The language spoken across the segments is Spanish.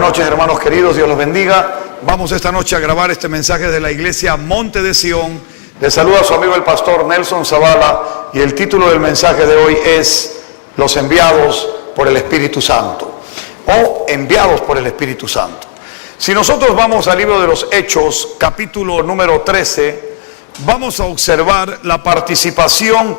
Buenas noches, hermanos queridos, Dios los bendiga. Vamos esta noche a grabar este mensaje de la iglesia Monte de Sión. Le saluda a su amigo el pastor Nelson Zavala y el título del mensaje de hoy es Los enviados por el Espíritu Santo o enviados por el Espíritu Santo. Si nosotros vamos al libro de los Hechos, capítulo número 13, vamos a observar la participación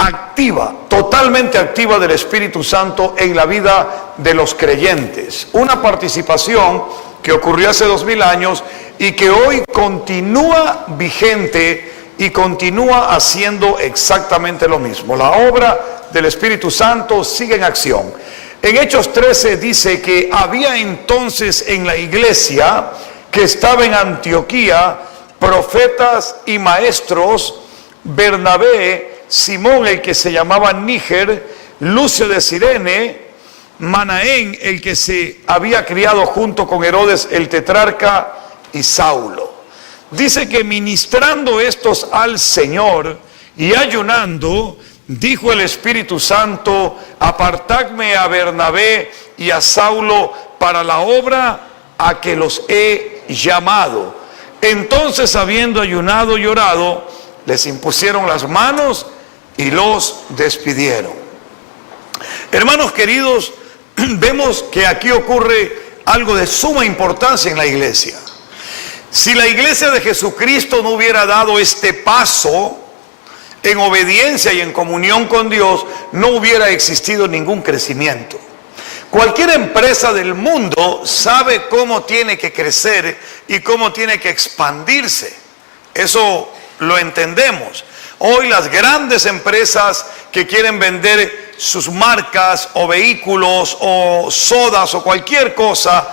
activa, totalmente activa del Espíritu Santo en la vida de los creyentes. Una participación que ocurrió hace 2000 años y que hoy continúa vigente y continúa haciendo exactamente lo mismo. La obra del Espíritu Santo sigue en acción. En Hechos 13 dice que había entonces en la iglesia que estaba en Antioquía profetas y maestros: Bernabé, Simón el que se llamaba Níger, Lucio de Cirene, Manaén el que se había criado junto con Herodes el tetrarca, y Saulo. Dice que ministrando estos al Señor y ayunando, dijo el Espíritu Santo: apartadme a Bernabé y a Saulo para la obra a que los he llamado. Entonces, habiendo ayunado y orado, les impusieron las manos y los despidieron. Hermanos queridos, vemos que aquí ocurre algo de suma importancia en la iglesia. Si la iglesia de Jesucristo no hubiera dado este paso en obediencia y en comunión con Dios, no hubiera existido ningún crecimiento. Cualquier empresa del mundo sabe cómo tiene que crecer y cómo tiene que expandirse. Eso lo entendemos. Hoy las grandes empresas que quieren vender sus marcas o vehículos o sodas o cualquier cosa,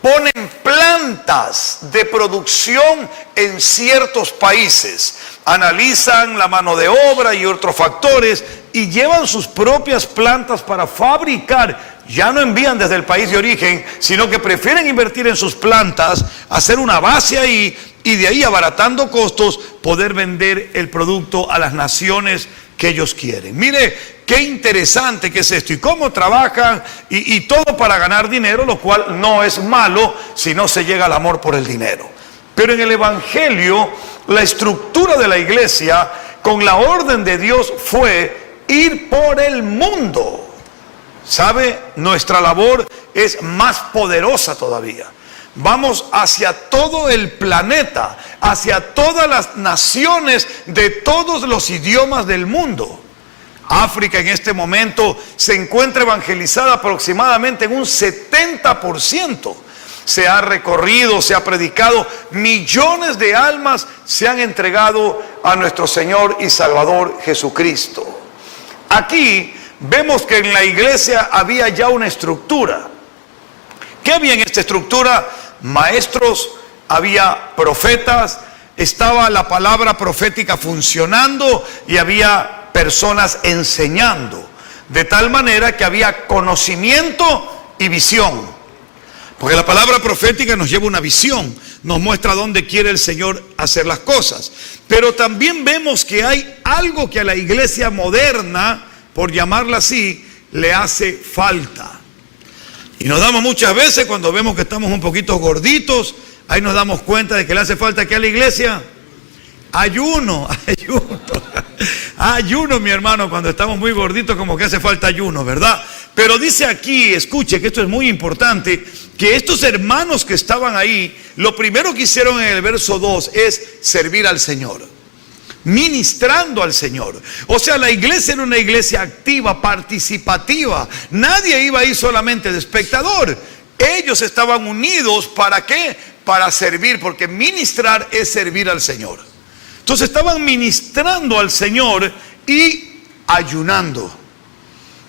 ponen plantas de producción en ciertos países. Analizan la mano de obra y otros factores y llevan sus propias plantas para fabricar. Ya no envían desde el país de origen, sino que prefieren invertir en sus plantas, hacer una base ahí y de ahí, abaratando costos, poder vender el producto a las naciones que ellos quieren. Mire qué interesante que es esto y cómo trabajan y todo para ganar dinero, lo cual no es malo si no se llega al amor por el dinero. Pero en el Evangelio, la estructura de la iglesia con la orden de Dios fue ir por el mundo. ¿Sabe? Nuestra labor es más poderosa todavía. Vamos hacia todo el planeta, hacia todas las naciones de todos los idiomas del mundo. África en este momento se encuentra evangelizada aproximadamente en un 70%. Se ha recorrido, se ha predicado, millones de almas se han entregado a nuestro Señor y Salvador Jesucristo. Aquí vemos que en la iglesia había ya una estructura. ¿Qué había en esta estructura? Maestros, había profetas, estaba la palabra profética funcionando y había personas enseñando. De tal manera que había conocimiento y visión. Porque la palabra profética nos lleva una visión, nos muestra dónde quiere el Señor hacer las cosas. Pero también vemos que hay algo que a la iglesia moderna, por llamarla así, le hace falta. Y nos damos muchas veces cuando vemos que estamos un poquito gorditos, ahí nos damos cuenta de que le hace falta aquí a la iglesia ayuno. Ayuno, mi hermano, cuando estamos muy gorditos como que hace falta ayuno, ¿verdad? Pero dice aquí, escuche que esto es muy importante, que estos hermanos que estaban ahí, lo primero que hicieron en el verso 2 es servir al Señor, ministrando al Señor. O sea, la iglesia era una iglesia activa, participativa. Nadie iba ahí solamente de espectador. Ellos estaban unidos, ¿para qué? Para servir, porque ministrar es servir al Señor. Entonces estaban ministrando al Señor y ayunando.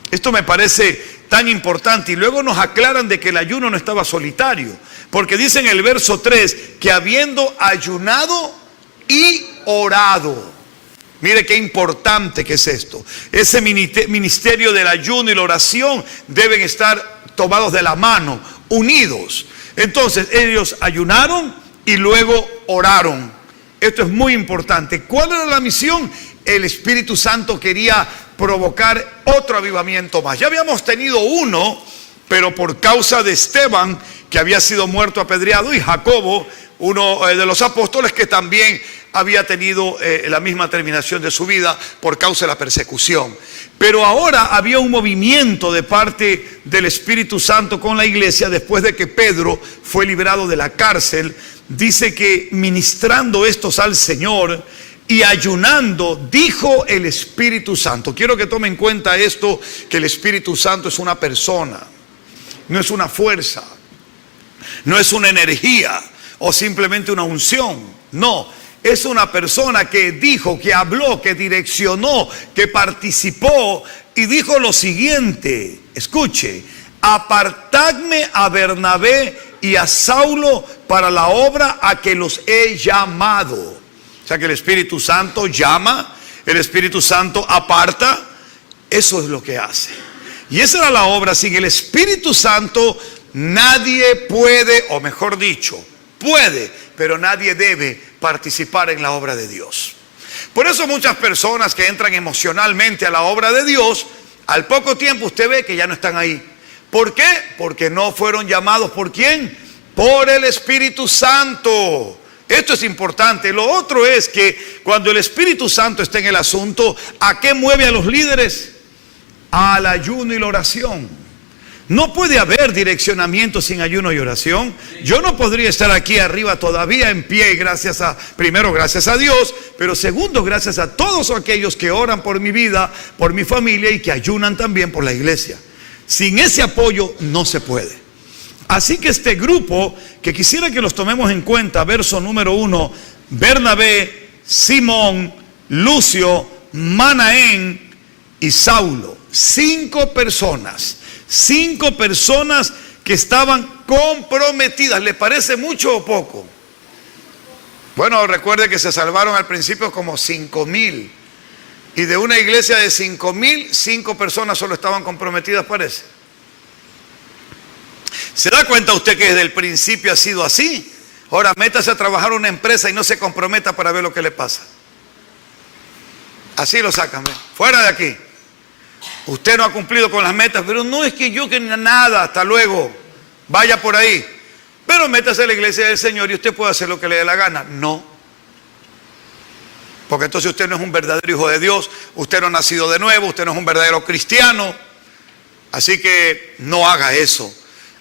Esto me parece tan importante. Y luego nos aclaran de que el ayuno no estaba solitario, porque dice en el verso 3 que habiendo ayunado y orado. Mire qué importante que es esto. Ese ministerio del ayuno y la oración deben estar tomados de la mano, unidos. Entonces ellos ayunaron y luego oraron. Esto es muy importante. ¿Cuál era la misión? El Espíritu Santo quería provocar otro avivamiento más. Ya habíamos tenido uno pero por causa de Esteban, que había sido muerto apedreado, y Jacobo, uno de los apóstoles que también había tenido la misma terminación de su vida por causa de la persecución. Pero ahora había un movimiento de parte del Espíritu Santo con la iglesia después de que Pedro fue liberado de la cárcel. Dice que ministrando estos al Señor y ayunando, dijo el Espíritu Santo. Quiero que tomen en cuenta esto, que el Espíritu Santo es una persona, no es una fuerza, no es una energía o simplemente una unción. No, es una persona que dijo, que habló, que direccionó, que participó y dijo lo siguiente. Escuche: apartadme a Bernabé y a Saulo para la obra a que los he llamado. O sea que el Espíritu Santo llama, el Espíritu Santo aparta. Eso es lo que hace. Y esa era la obra. Sin el Espíritu Santo nadie puede, o mejor dicho, puede, pero nadie debe participar en la obra de Dios. Por eso muchas personas que entran emocionalmente a la obra de Dios, al poco tiempo usted ve que ya no están ahí. ¿Por qué? Porque no fueron llamados. ¿Por quién? Por el Espíritu Santo. Esto es importante. Lo otro es que cuando el Espíritu Santo está en el asunto, ¿a qué mueve a los líderes? Al ayuno y la oración. No puede haber direccionamiento sin ayuno y oración. Yo no podría estar aquí arriba todavía en pie, primero gracias a Dios, pero segundo gracias a todos aquellos que oran por mi vida, por mi familia y que ayunan también por la iglesia. Sin ese apoyo no se puede. Así que este grupo, que quisiera que los tomemos en cuenta, verso número 1, Bernabé, Simón, Lucio, Manaén y Saulo. 5 personas. 5 personas que estaban comprometidas. ¿Le parece mucho o poco? Bueno, recuerde que se salvaron al principio como 5,000. Y de una iglesia de 5,000, 5 personas solo estaban comprometidas, parece. ¿Se da cuenta usted que desde el principio ha sido así? Ahora métase a trabajar en una empresa y no se comprometa para ver lo que le pasa. Así lo sacan, ¿ve? Fuera de aquí. Usted no ha cumplido con las metas, pero no es que yo que nada, hasta luego, vaya por ahí. Pero métase a la iglesia del Señor y usted puede hacer lo que le dé la gana. No. Porque entonces usted no es un verdadero hijo de Dios, usted no ha nacido de nuevo, usted no es un verdadero cristiano. Así que no haga eso.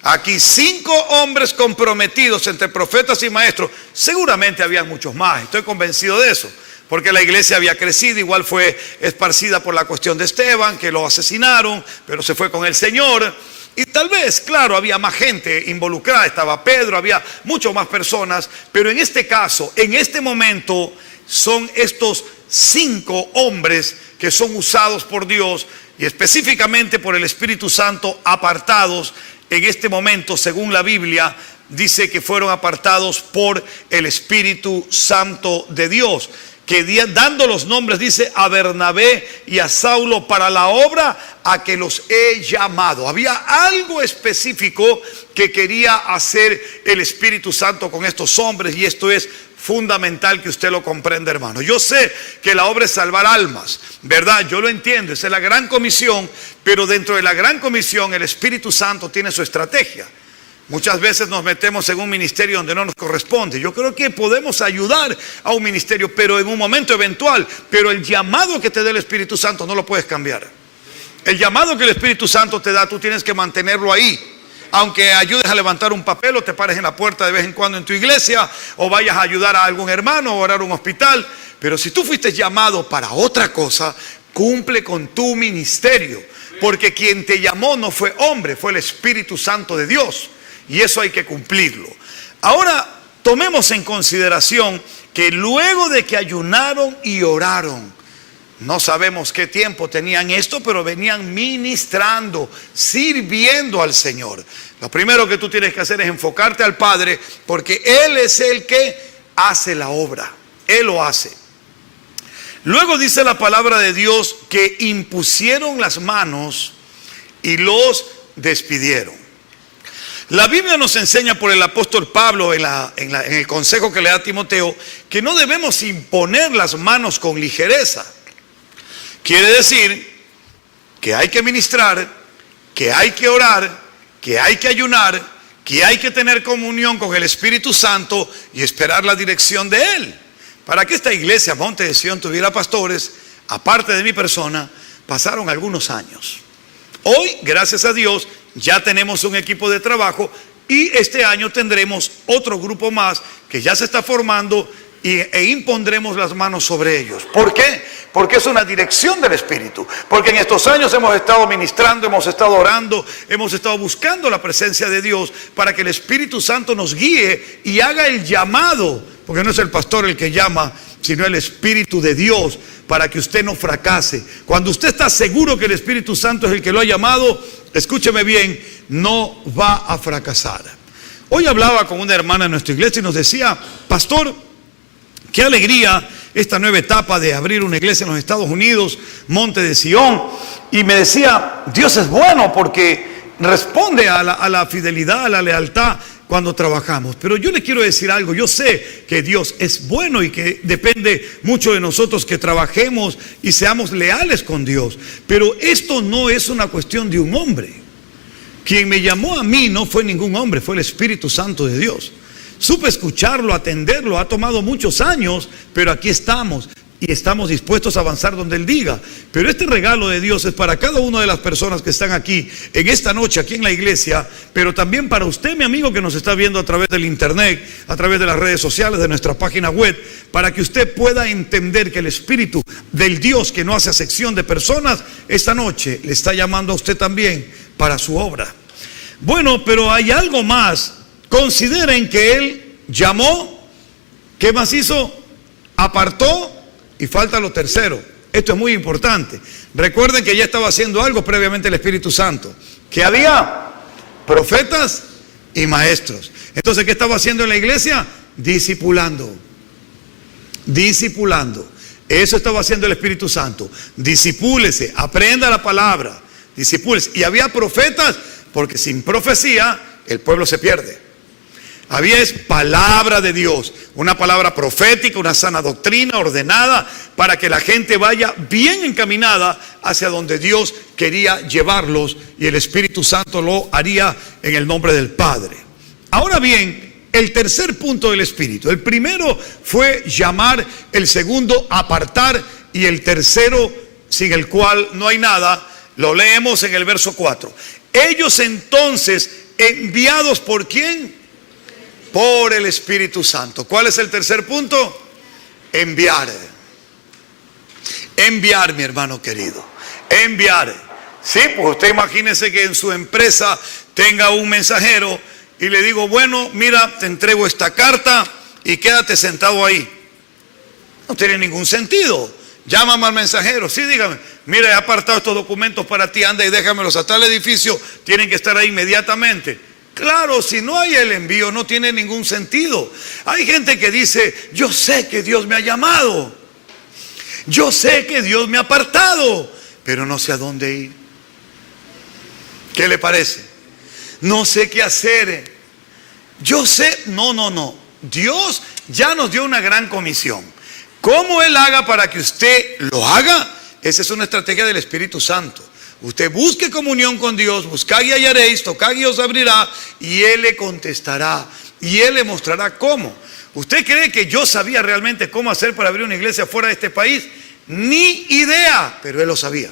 Aquí 5 hombres comprometidos entre profetas y maestros. Seguramente habían muchos más, estoy convencido de eso. Porque la iglesia había crecido, igual fue esparcida por la cuestión de Esteban, que lo asesinaron, pero se fue con el Señor. Y tal vez, claro, había más gente involucrada, estaba Pedro, había mucho más personas, pero en este caso, en este momento, son estos 5 hombres que son usados por Dios y específicamente por el Espíritu Santo, apartados en este momento, según la Biblia, dice que fueron apartados por el Espíritu Santo de Dios. Que dando los nombres dice a Bernabé y a Saulo para la obra a que los he llamado. Había algo específico que quería hacer el Espíritu Santo con estos hombres y esto es fundamental que usted lo comprenda, hermano. Yo sé que la obra es salvar almas, ¿verdad? Yo lo entiendo, esa es la gran comisión, pero dentro de la gran comisión el Espíritu Santo tiene su estrategia. Muchas veces nos metemos en un ministerio donde no nos corresponde. Yo creo que podemos ayudar a un ministerio, pero en un momento eventual. Pero el llamado que te da el Espíritu Santo no lo puedes cambiar. El llamado que el Espíritu Santo te da, tú tienes que mantenerlo ahí. Aunque ayudes a levantar un papel o te pares en la puerta de vez en cuando en tu iglesia, o vayas a ayudar a algún hermano o orar a un hospital. Pero si tú fuiste llamado para otra cosa, cumple con tu ministerio. Porque quien te llamó no fue hombre, fue el Espíritu Santo de Dios. Y eso hay que cumplirlo. Ahora, tomemos en consideración que luego de que ayunaron y oraron, no sabemos qué tiempo tenían esto, pero venían ministrando, sirviendo al Señor. Lo primero que tú tienes que hacer es enfocarte al Padre, porque Él es el que hace la obra. Él lo hace. Luego dice la palabra de Dios que impusieron las manos y los despidieron. La Biblia nos enseña por el apóstol Pablo en el consejo que le da a Timoteo que no debemos imponer las manos con ligereza. Quiere decir que hay que ministrar, que hay que orar que hay que ayunar, que hay que tener comunión con el Espíritu Santo y esperar la dirección de Él. Para que esta iglesia, Monte de Sion, tuviera pastores, aparte de mi persona, pasaron algunos años. Hoy, gracias a Dios, ya tenemos un equipo de trabajo y este año tendremos otro grupo más que ya se está formando e impondremos las manos sobre ellos. ¿Por qué? Porque es una dirección del Espíritu. Porque en estos años hemos estado ministrando, hemos estado orando, hemos estado buscando la presencia de Dios para que el Espíritu Santo nos guíe y haga el llamado. Porque no es el pastor el que llama, sino el Espíritu de Dios, para que usted no fracase. Cuando usted está seguro que el Espíritu Santo es el que lo ha llamado, escúcheme bien, no va a fracasar. Hoy hablaba con una hermana en nuestra iglesia y nos decía: pastor, qué alegría esta nueva etapa de abrir una iglesia en los Estados Unidos, Monte de Sion. Y me decía, Dios es bueno porque responde a la fidelidad, a la lealtad cuando trabajamos. Pero yo le quiero decir algo, yo sé que Dios es bueno y que depende mucho de nosotros que trabajemos y seamos leales con Dios. Pero esto no es una cuestión de un hombre. Quien me llamó a mí no fue ningún hombre, fue el Espíritu Santo de Dios. Supe escucharlo, atenderlo, ha tomado muchos años, pero aquí estamos y estamos dispuestos a avanzar donde Él diga. Pero este regalo de Dios es para cada una de las personas que están aquí en esta noche, aquí en la iglesia, pero también para usted, mi amigo, que nos está viendo a través del internet, a través de las redes sociales, de nuestra página web, para que usted pueda entender que el Espíritu del Dios que no hace acepción de personas, esta noche le está llamando a usted también para su obra. Bueno, pero hay algo más. Consideren que Él llamó, ¿qué más hizo? Apartó, y falta lo tercero. Esto es muy importante. Recuerden que ya estaba haciendo algo previamente el Espíritu Santo, que había profetas y maestros. Entonces, ¿qué estaba haciendo en la iglesia? Discipulando. Eso estaba haciendo el Espíritu Santo. Discipúlese, aprenda la palabra, discipúlese. Y había profetas, porque sin profecía el pueblo se pierde. Había es palabra de Dios, una palabra profética, una sana doctrina ordenada para que la gente vaya bien encaminada hacia donde Dios quería llevarlos, y el Espíritu Santo lo haría en el nombre del Padre. Ahora bien, el tercer punto del Espíritu: el primero fue llamar, el segundo apartar, y el tercero, sin el cual no hay nada, lo leemos en el verso 4. Ellos entonces, enviados ¿por quién? Por el Espíritu Santo. ¿Cuál es el tercer punto? Enviar. Enviar, mi hermano querido. Enviar. Sí, pues usted imagínese que en su empresa tenga un mensajero y le digo: bueno, mira, te entrego esta carta y quédate sentado ahí. No tiene ningún sentido. Llámame al mensajero. Sí, dígame: mira, he apartado estos documentos para ti, anda y déjamelos hasta el edificio. Tienen que estar ahí inmediatamente. Claro, si no hay el envío, no tiene ningún sentido. Hay gente que dice: yo sé que Dios me ha llamado, yo sé que Dios me ha apartado, pero no sé a dónde ir. ¿Qué le parece? No sé qué hacer. Yo sé, no. Dios ya nos dio una gran comisión. ¿Cómo Él haga para que usted lo haga? Esa es una estrategia del Espíritu Santo. Usted busque comunión con Dios, buscad y hallaréis, tocad y os abrirá, y Él le contestará, y Él le mostrará cómo. ¿Usted cree que yo sabía realmente cómo hacer para abrir una iglesia fuera de este país? Ni idea, pero Él lo sabía.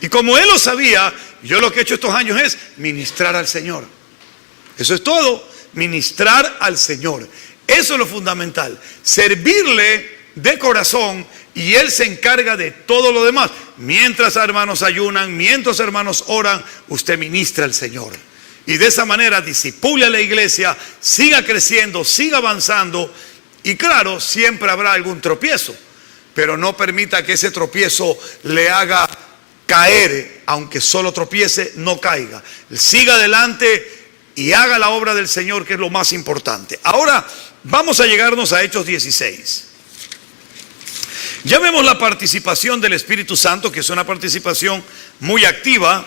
Y como Él lo sabía, yo lo que he hecho estos años es ministrar al Señor. Eso es todo, ministrar al Señor. Eso es lo fundamental, servirle de corazón, y Él se encarga de todo lo demás. Mientras hermanos ayunan, mientras hermanos oran, usted ministra al Señor. Y de esa manera disipule a la iglesia, siga creciendo, siga avanzando. Y claro, siempre habrá algún tropiezo, pero no permita que ese tropiezo le haga caer. Aunque solo tropiece, no caiga. Siga adelante y haga la obra del Señor, que es lo más importante. Ahora vamos a llegarnos a Hechos 16. Ya vemos la participación del Espíritu Santo, que es una participación muy activa.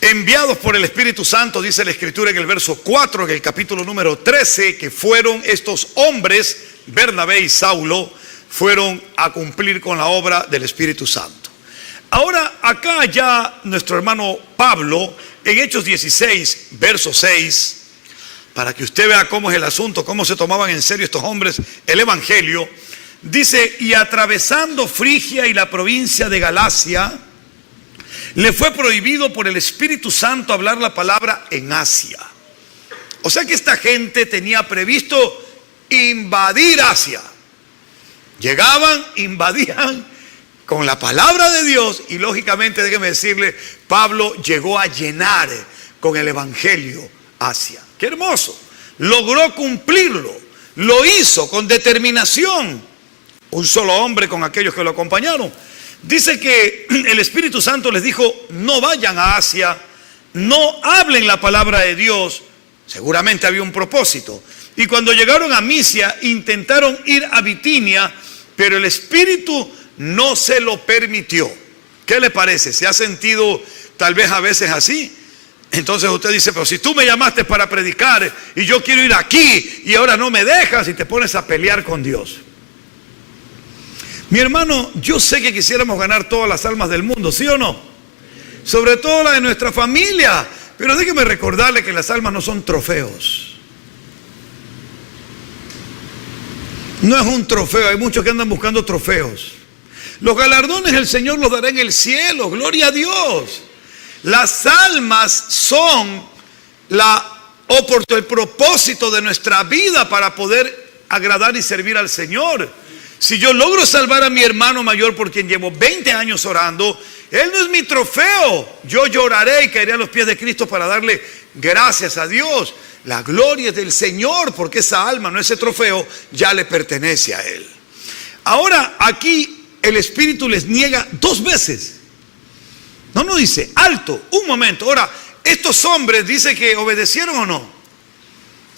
Enviados por el Espíritu Santo, dice la Escritura en el verso 4, en el capítulo número 13, que fueron estos hombres, Bernabé y Saulo, fueron a cumplir con la obra del Espíritu Santo. Ahora, acá ya nuestro hermano Pablo, en Hechos 16, verso 6, para que usted vea cómo es el asunto, cómo se tomaban en serio estos hombres el evangelio, dice: y atravesando Frigia y la provincia de Galacia, le fue prohibido por el Espíritu Santo hablar la palabra en Asia. O sea que esta gente tenía previsto invadir Asia. Llegaban, invadían con la palabra de Dios, y lógicamente, déjeme decirle, Pablo llegó a llenar con el evangelio Asia. ¡Qué hermoso! Logró cumplirlo, lo hizo con determinación. Un solo hombre con aquellos que lo acompañaron. Dice que el Espíritu Santo les dijo: no vayan a Asia, no hablen la palabra de Dios. Seguramente había un propósito. Y cuando llegaron a Misia, intentaron ir a Bitinia, pero el Espíritu no se lo permitió. ¿Qué le parece? ¿Se ha sentido tal vez a veces así? Entonces usted dice: pero si tú me llamaste para predicar y yo quiero ir aquí y ahora no me dejas, y te pones a pelear con Dios. Mi hermano, yo sé que quisiéramos ganar todas las almas del mundo, ¿sí o no? Sobre todo las de nuestra familia. Pero déjeme recordarle que las almas no son trofeos. No es un trofeo. Hay muchos que andan buscando trofeos. Los galardones el Señor los dará en el cielo. Gloria a Dios. Las almas son el propósito de nuestra vida para poder agradar y servir al Señor. Si yo logro salvar a mi hermano mayor por quien llevo 20 años orando, él no es mi trofeo. Yo lloraré y caeré a los pies de Cristo para darle gracias a Dios. La gloria es del Señor, porque esa alma, no ese trofeo, ya le pertenece a Él. Ahora aquí el Espíritu les niega 2 veces. No dice: alto, un momento. Ahora, estos hombres, dice que obedecieron o no.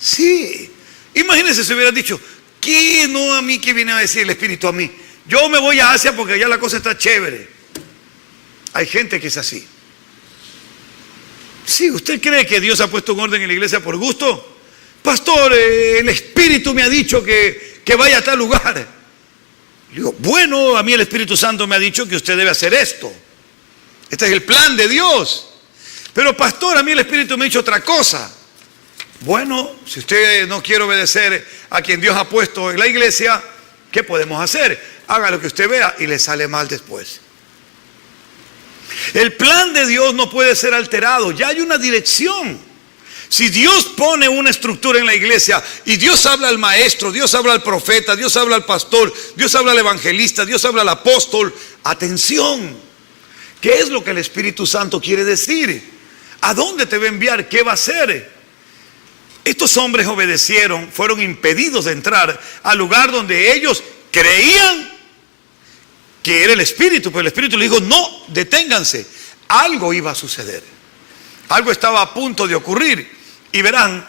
Sí. Imagínense si hubieran dicho: ¿qué? No, a mí, ¿qué viene a decir el Espíritu a mí? Yo me voy a Asia porque allá la cosa está chévere. Hay gente que es así. Sí, ¿usted cree que Dios ha puesto un orden en la iglesia por gusto? Pastor, el Espíritu me ha dicho que vaya a tal lugar. Le digo: bueno, a mí el Espíritu Santo me ha dicho que usted debe hacer esto. Este es el plan de Dios. Pero pastor, a mí el Espíritu me ha dicho otra cosa. Bueno, si usted no quiere obedecer a quien Dios ha puesto en la iglesia, ¿qué podemos hacer? Haga lo que usted vea y le sale mal después. El plan de Dios no puede ser alterado. Ya hay una dirección. Si Dios pone una estructura en la iglesia y Dios habla al maestro, Dios habla al profeta, Dios habla al pastor, Dios habla al evangelista, Dios habla al apóstol, atención. ¿Qué es lo que el Espíritu Santo quiere decir? ¿A dónde te va a enviar? ¿Qué va a hacer? Estos hombres obedecieron, fueron impedidos de entrar al lugar donde ellos creían que era el Espíritu, pero el Espíritu les dijo: no, deténganse. Algo iba a suceder. Algo estaba a punto de ocurrir. Y verán,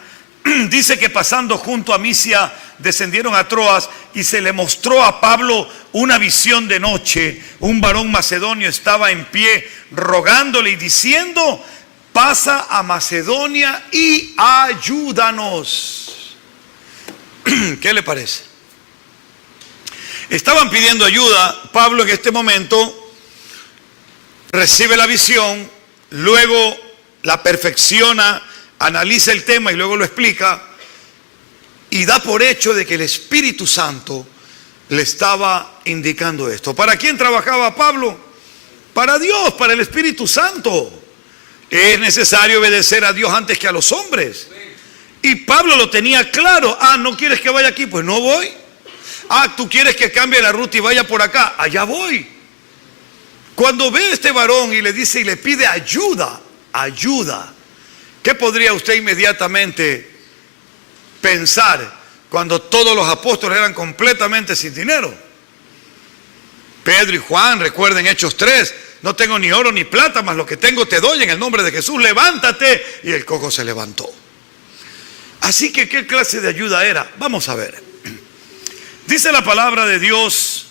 dice que pasando junto a Misia, descendieron a Troas y se le mostró a Pablo una visión de noche. Un varón macedonio estaba en pie rogándole y diciendo: pasa a Macedonia y ayúdanos. ¿Qué le parece? Estaban pidiendo ayuda. Pablo en este momento recibe la visión, luego la perfecciona, analiza el tema y luego lo explica, y da por hecho de que el Espíritu Santo le estaba indicando esto. ¿Para quién trabajaba Pablo? Para Dios, para el Espíritu Santo. Es necesario obedecer a Dios antes que a los hombres. Y Pablo lo tenía claro. ¿No quieres que vaya aquí? Pues no voy. ¿Tú quieres que cambie la ruta y vaya por acá? Allá voy. Cuando ve a este varón y le dice y le pide ayuda, ¿qué podría usted inmediatamente pensar cuando todos los apóstoles eran completamente sin dinero? Pedro y Juan, recuerden Hechos 3, no tengo ni oro ni plata, mas lo que tengo te doy en el nombre de Jesús, levántate. Y el cojo se levantó. Así que, ¿qué clase de ayuda era? Vamos a ver. Dice la palabra de Dios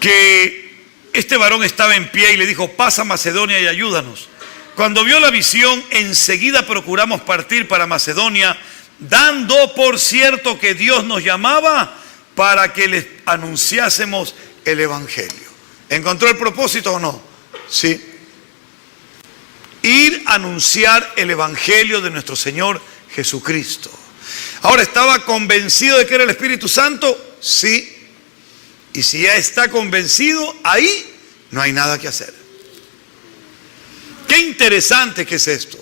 que este varón estaba en pie y le dijo: pasa a Macedonia y ayúdanos. Cuando vio la visión, enseguida procuramos partir para Macedonia, dando por cierto que Dios nos llamaba para que les anunciásemos el evangelio. ¿Encontró el propósito o no? Sí. Ir a anunciar el evangelio de nuestro Señor Jesucristo. Ahora, ¿estaba convencido de que era el Espíritu Santo? Sí. Y si ya está convencido, ahí no hay nada que hacer. Qué interesante que es esto.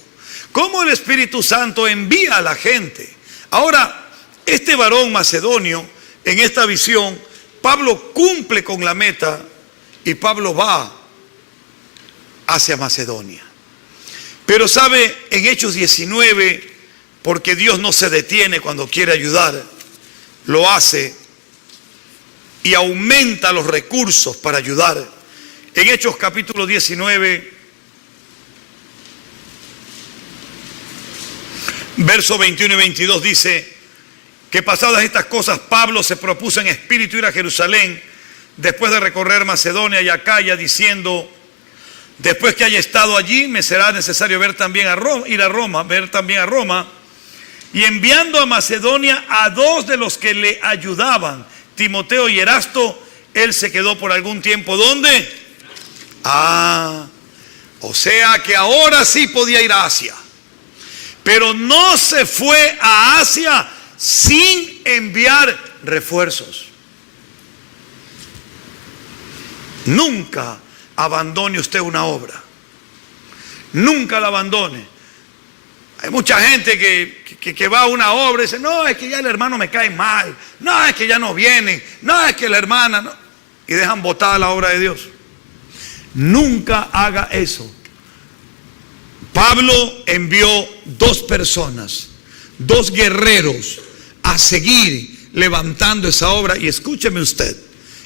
Cómo el Espíritu Santo envía a la gente. Ahora, este varón macedonio, en esta visión, Pablo cumple con la meta y Pablo va hacia Macedonia. Pero sabe, en Hechos 19, porque Dios no se detiene cuando quiere ayudar, lo hace y aumenta los recursos para ayudar. En Hechos capítulo 19, verso 21 y 22 dice que pasadas estas cosas Pablo se propuso en espíritu ir a Jerusalén después de recorrer Macedonia y Acaya, diciendo: después que haya estado allí me será necesario ir también a Roma, y enviando a Macedonia a 2 de los que le ayudaban, Timoteo y Erasto, él se quedó por algún tiempo. ¿Dónde? O sea que ahora sí podía ir a Asia, pero no se fue a Asia sin enviar refuerzos. Nunca abandone usted una obra. Nunca la abandone. Hay mucha gente que va a una obra y dice: no, es que ya el hermano me cae mal. No, es que ya no viene. No, es que la hermana no. Y dejan botada la obra de Dios. Nunca haga eso. Pablo envió 2 personas, 2 guerreros a seguir levantando esa obra. Y escúcheme usted,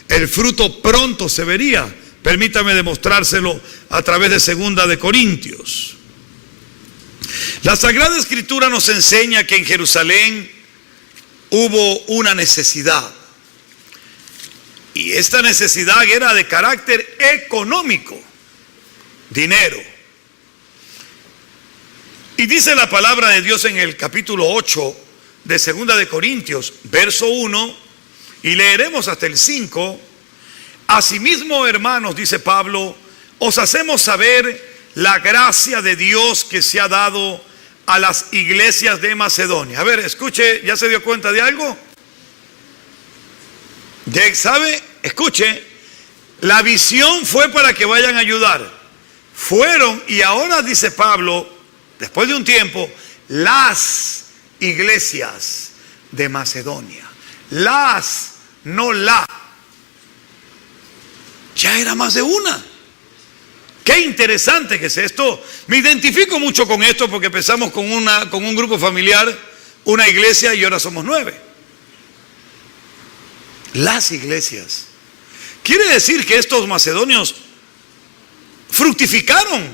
el fruto pronto se vería. Permítame demostrárselo a través de 2 de Corintios. La Sagrada Escritura nos enseña que en Jerusalén hubo una necesidad. Y esta necesidad era de carácter económico, dinero. Y dice la palabra de Dios en el capítulo 8 de 2 de Corintios, verso 1, y leeremos hasta el 5. Asimismo, hermanos, dice Pablo, os hacemos saber la gracia de Dios que se ha dado a las iglesias de Macedonia. A ver, escuche, ¿ya se dio cuenta de algo? ¿Ya sabe? Escuche, la visión fue para que vayan a ayudar. Fueron, y ahora dice Pablo, después de un tiempo, las iglesias de Macedonia. No la. Ya era más de una. Qué interesante que es esto. Me identifico mucho con esto porque empezamos con un grupo familiar, una iglesia, y ahora somos 9. Las iglesias. Quiere decir que estos macedonios fructificaron,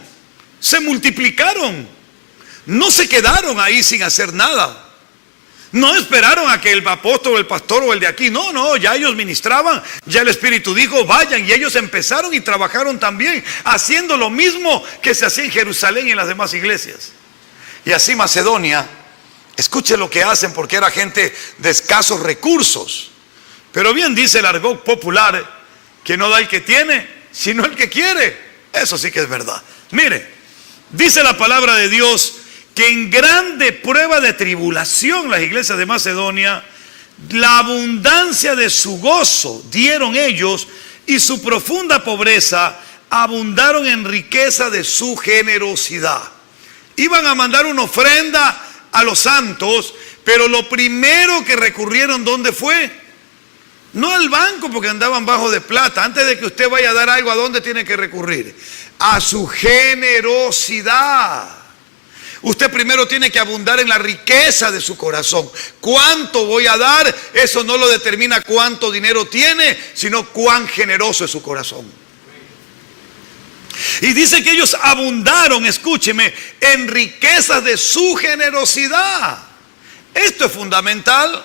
se multiplicaron, no se quedaron ahí sin hacer nada. No esperaron a que el apóstol o el pastor o el de aquí, no, ya ellos ministraban, ya el Espíritu dijo vayan, y ellos empezaron y trabajaron también, haciendo lo mismo que se hacía en Jerusalén y en las demás iglesias. Y así Macedonia, escuche lo que hacen, porque era gente de escasos recursos. Pero bien dice el argot popular, que no da el que tiene, sino el que quiere. Eso sí que es verdad. Mire, dice la palabra de Dios que en grande prueba de tribulación las iglesias de Macedonia, la abundancia de su gozo dieron ellos, y su profunda pobreza abundaron en riqueza de su generosidad. Iban a mandar una ofrenda a los santos, pero lo primero que recurrieron, ¿dónde fue? No al banco, porque andaban bajo de plata. Antes de que usted vaya a dar algo, ¿a dónde tiene que recurrir? A su generosidad. Usted primero tiene que abundar en la riqueza de su corazón. ¿Cuánto voy a dar? Eso no lo determina cuánto dinero tiene, sino cuán generoso es su corazón. Y dice que ellos abundaron, escúcheme, en riquezas de su generosidad. Esto es fundamental.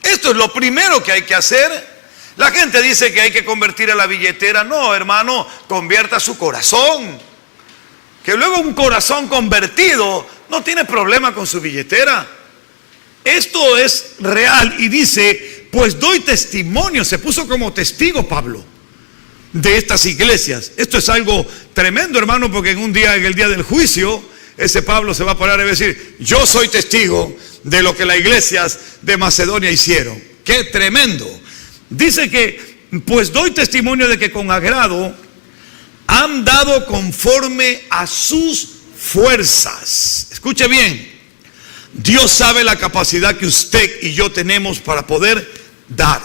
Esto es lo primero que hay que hacer. La gente dice que hay que convertir a la billetera. No, hermano, convierta su corazón. Que luego un corazón convertido no tiene problema con su billetera. Esto es real. Y dice, pues doy testimonio. Se puso como testigo Pablo. de estas iglesias. Esto es algo tremendo, hermano, porque en el día del juicio, ese Pablo se va a parar y va a decir: yo soy testigo de lo que las iglesias de Macedonia hicieron. ¡Qué tremendo! Dice que, pues doy testimonio de que con agrado han dado conforme a sus fuerzas. Escuche bien, Dios sabe la capacidad que usted y yo tenemos para poder dar.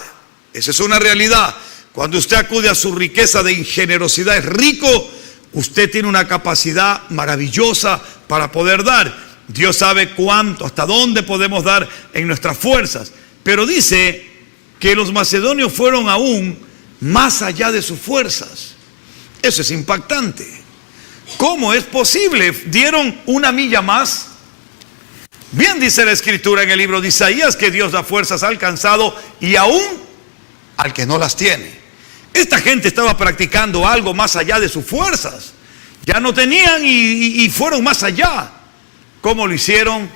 Esa es una realidad. Cuando usted acude a su riqueza de ingenerosidad, es rico, usted tiene una capacidad maravillosa para poder dar. Dios sabe cuánto, hasta dónde podemos dar en nuestras fuerzas. Pero dice que los macedonios fueron aún más allá de sus fuerzas. Eso es impactante. ¿Cómo es posible? Dieron una milla más. Bien dice la Escritura en el libro de Isaías que Dios da fuerzas al cansado y aún al que no las tiene. Esta gente estaba practicando algo más allá de sus fuerzas. Ya no tenían y fueron más allá. ¿Cómo lo hicieron?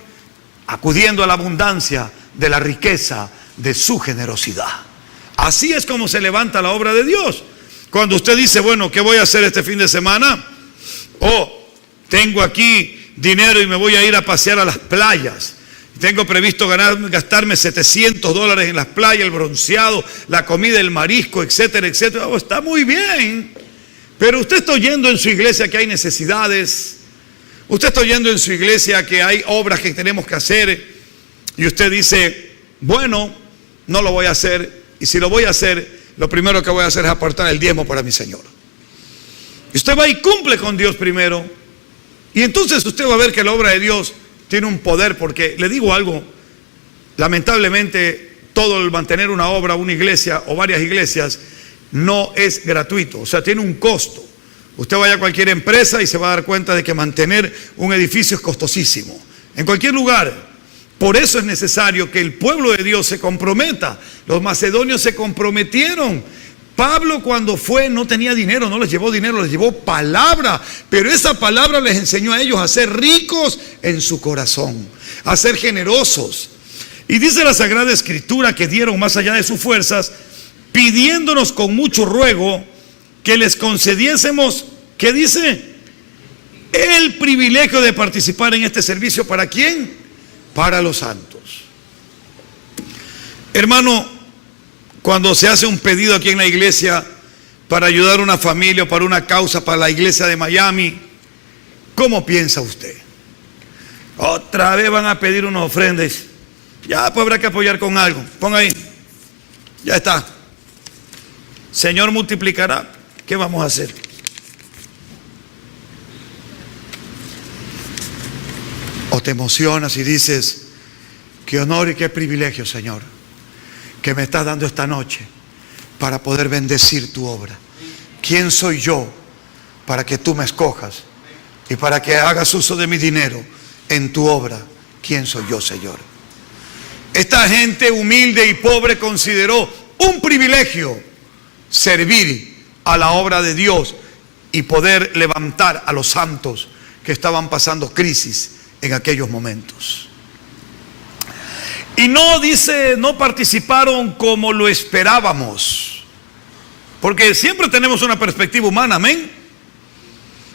Acudiendo a la abundancia de la riqueza de su generosidad. Así es como se levanta la obra de Dios. Cuando usted dice: bueno, ¿qué voy a hacer este fin de semana? Tengo aquí dinero y me voy a ir a pasear a las playas. Tengo previsto gastarme $700 en las playas, el bronceado, la comida, el marisco, etcétera, etcétera. Está muy bien. Pero usted está oyendo en su iglesia que hay necesidades. Usted está oyendo en su iglesia que hay obras que tenemos que hacer. Y usted dice: bueno, no lo voy a hacer. Y si lo voy a hacer, lo primero que voy a hacer es apartar el diezmo para mi Señor. Y usted va y cumple con Dios primero. Y entonces usted va a ver que la obra de Dios tiene un poder, porque le digo algo, lamentablemente todo el mantener una obra, una iglesia o varias iglesias no es gratuito, o sea, tiene un costo. Usted vaya a cualquier empresa y se va a dar cuenta de que mantener un edificio es costosísimo, en cualquier lugar. Por eso es necesario que el pueblo de Dios se comprometa. Los macedonios se comprometieron. Pablo cuando fue no tenía dinero, no les llevó dinero, les llevó palabra, pero esa palabra les enseñó a ellos a ser ricos en su corazón, a ser generosos. Y dice la Sagrada Escritura que dieron más allá de sus fuerzas, pidiéndonos con mucho ruego que les concediésemos, ¿qué dice? El privilegio de participar en este servicio. ¿Para quién? Para los santos. Hermano, cuando se hace un pedido aquí en la iglesia para ayudar a una familia o para una causa, para la iglesia de Miami, ¿cómo piensa usted? Otra vez van a pedir unas ofrendas. Ya, pues habrá que apoyar con algo. Ponga ahí. Ya está. Señor multiplicará. ¿Qué vamos a hacer? O te emocionas y dices: qué honor y qué privilegio, Señor, que me estás dando esta noche para poder bendecir tu obra. ¿Quién soy yo para que tú me escojas y para que hagas uso de mi dinero en tu obra? ¿Quién soy yo, Señor? Esta gente humilde y pobre consideró un privilegio servir a la obra de Dios y poder levantar a los santos que estaban pasando crisis en aquellos momentos. Y no dice, no participaron como lo esperábamos, porque siempre tenemos una perspectiva humana, amén.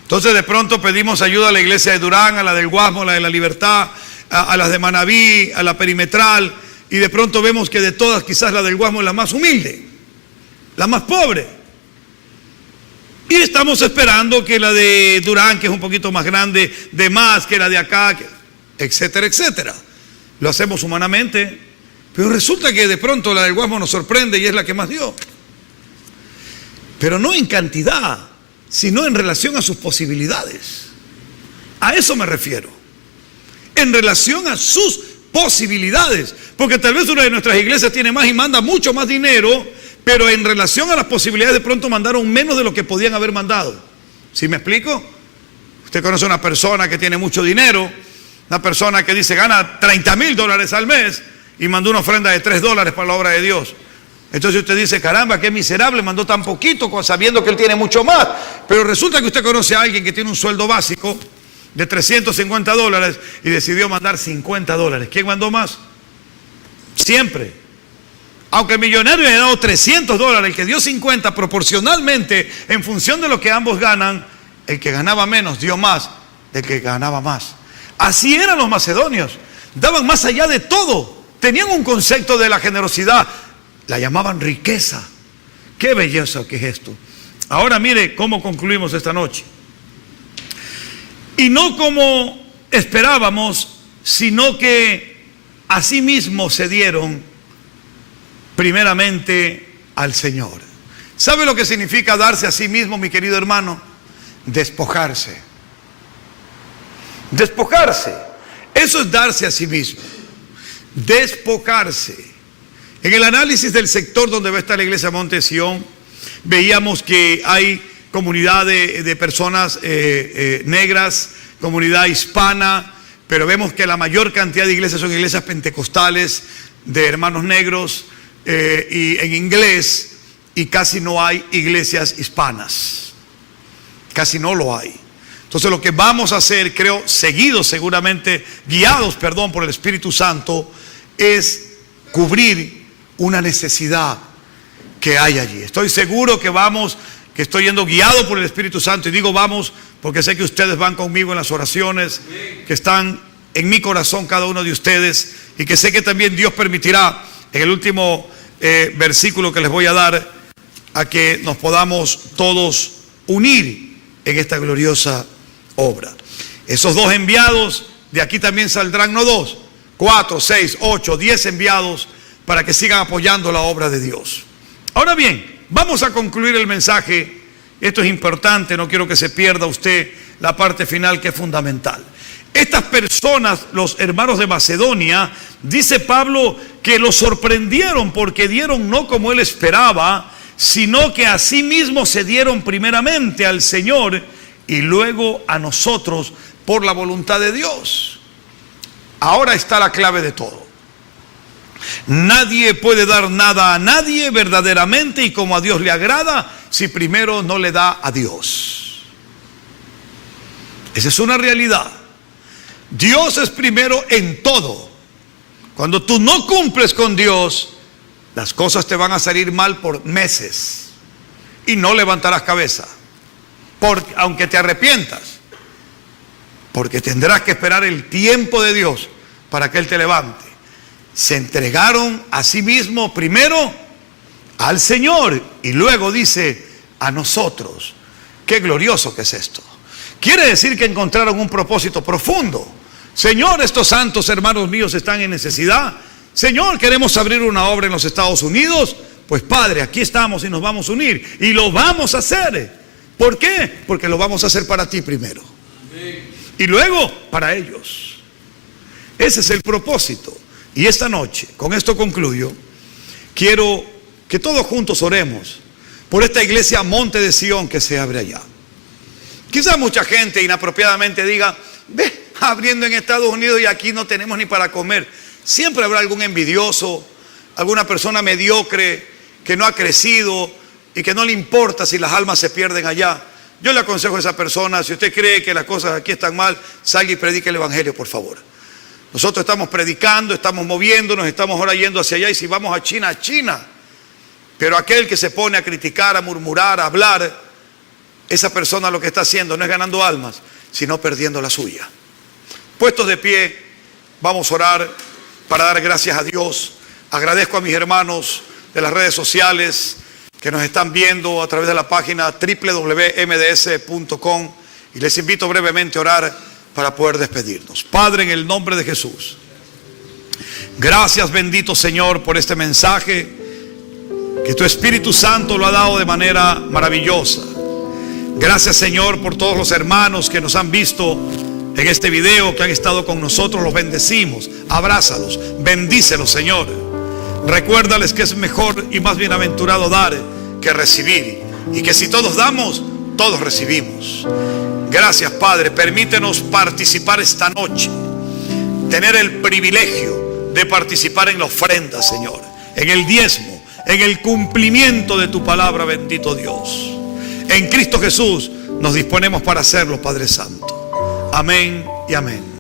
Entonces de pronto pedimos ayuda a la iglesia de Durán, a la del Guasmo, a la de la Libertad, a las de Manaví, a la Perimetral, y de pronto vemos que de todas quizás la del Guasmo es la más humilde, la más pobre. Y estamos esperando que la de Durán, que es un poquito más grande, de más que la de acá, etcétera, etcétera. Lo hacemos humanamente, pero resulta que de pronto la del Guasmo nos sorprende y es la que más dio. Pero no en cantidad, sino en relación a sus posibilidades. A eso me refiero. En relación a sus posibilidades. Porque tal vez una de nuestras iglesias tiene más y manda mucho más dinero, pero en relación a las posibilidades de pronto mandaron menos de lo que podían haber mandado. ¿Sí me explico? Usted conoce a una persona que tiene mucho dinero, una persona que dice gana $30,000 al mes y mandó una ofrenda de $3 para la obra de Dios. Entonces usted dice: caramba, qué miserable, mandó tan poquito sabiendo que él tiene mucho más. Pero resulta que usted conoce a alguien que tiene un sueldo básico de $350 y decidió mandar $50. ¿Quién mandó más? Siempre. Aunque el millonario le ha dado $300, el que dio 50, proporcionalmente, en función de lo que ambos ganan, el que ganaba menos dio más del que ganaba más. Así eran los macedonios. Daban más allá de todo. Tenían un concepto de la generosidad. La llamaban riqueza. Qué belleza que es esto. Ahora mire cómo concluimos esta noche. Y no como esperábamos, sino que asimismo se dieron primeramente al Señor. ¿Sabe lo que significa darse a sí mismo, mi querido hermano? Despojarse. Despojarse. Eso es darse a sí mismo. Despojarse. En el análisis del sector donde va a estar la iglesia Monte de Sión, veíamos que hay comunidad de personas negras, comunidad hispana, pero vemos que la mayor cantidad de iglesias son iglesias pentecostales, de hermanos negros, y en inglés, y casi no hay iglesias hispanas. Casi no lo hay. Entonces lo que vamos a hacer, creo, guiados por el Espíritu Santo, es cubrir una necesidad que hay allí. Estoy seguro que estoy yendo guiado por el Espíritu Santo, y digo vamos porque sé que ustedes van conmigo en las oraciones que están en mi corazón, cada uno de ustedes, y que sé que también Dios permitirá en el último versículo que les voy a dar, a que nos podamos todos unir en esta gloriosa obra. Esos 2 enviados, de aquí también saldrán no 2, 4, 6, 8, 10 enviados para que sigan apoyando la obra de Dios. Ahora bien, vamos a concluir el mensaje. Esto es importante, no quiero que se pierda usted la parte final, que es fundamental. Estas personas, los hermanos de Macedonia, dice Pablo que los sorprendieron porque dieron no como él esperaba, sino que a sí mismos se dieron primeramente al Señor y luego a nosotros por la voluntad de Dios. Ahora está la clave de todo. Nadie puede dar nada a nadie verdaderamente y como a Dios le agrada si primero no le da a Dios. Esa es una realidad. Dios es primero en todo. Cuando tú no cumples con Dios, las cosas te van a salir mal por meses y no levantarás cabeza, aunque te arrepientas, porque tendrás que esperar el tiempo de Dios para que Él te levante. Se entregaron a sí mismos primero al Señor y luego dice a nosotros. Qué glorioso que es esto. Quiere decir que encontraron un propósito profundo. Señor, estos santos hermanos míos están en necesidad. Señor, queremos abrir una obra en los Estados Unidos. Pues Padre, aquí estamos y nos vamos a unir y lo vamos a hacer. ¿Por qué? Porque lo vamos a hacer para ti primero y luego para ellos. Ese es el propósito. Y esta noche, con esto concluyo, quiero que todos juntos oremos por esta iglesia Monte de Sión que se abre allá. Quizás mucha gente inapropiadamente diga, ve, abriendo en Estados Unidos y aquí no tenemos ni para comer. Siempre habrá algún envidioso, alguna persona mediocre que no ha crecido y que no le importa si las almas se pierden allá. Yo le aconsejo a esa persona, si usted cree que las cosas aquí están mal, salga y predique el evangelio, por favor. Nosotros estamos predicando, estamos moviéndonos, estamos ahora yendo hacia allá, y si vamos a China, Pero aquel que se pone a criticar, a murmurar, a hablar, esa persona lo que está haciendo no es ganando almas, sino perdiendo la suya. Puestos de pie, vamos a orar para dar gracias a Dios. Agradezco a mis hermanos de las redes sociales que nos están viendo a través de la página www.mds.com, y les invito brevemente a orar para poder despedirnos. Padre, en el nombre de Jesús, gracias, bendito Señor, por este mensaje que tu Espíritu Santo lo ha dado de manera maravillosa. Gracias, Señor, por todos los hermanos que nos han visto en este video, que han estado con nosotros. Los bendecimos, abrázalos, bendícelos, Señor. Recuérdales que es mejor y más bienaventurado dar que recibir, y que si todos damos, todos recibimos. Gracias, Padre. Permítenos participar esta noche, tener el privilegio de participar en la ofrenda, Señor, en el diezmo, en el cumplimiento de tu palabra, bendito Dios. En Cristo Jesús nos disponemos para hacerlo, Padre Santo. Amén y amén.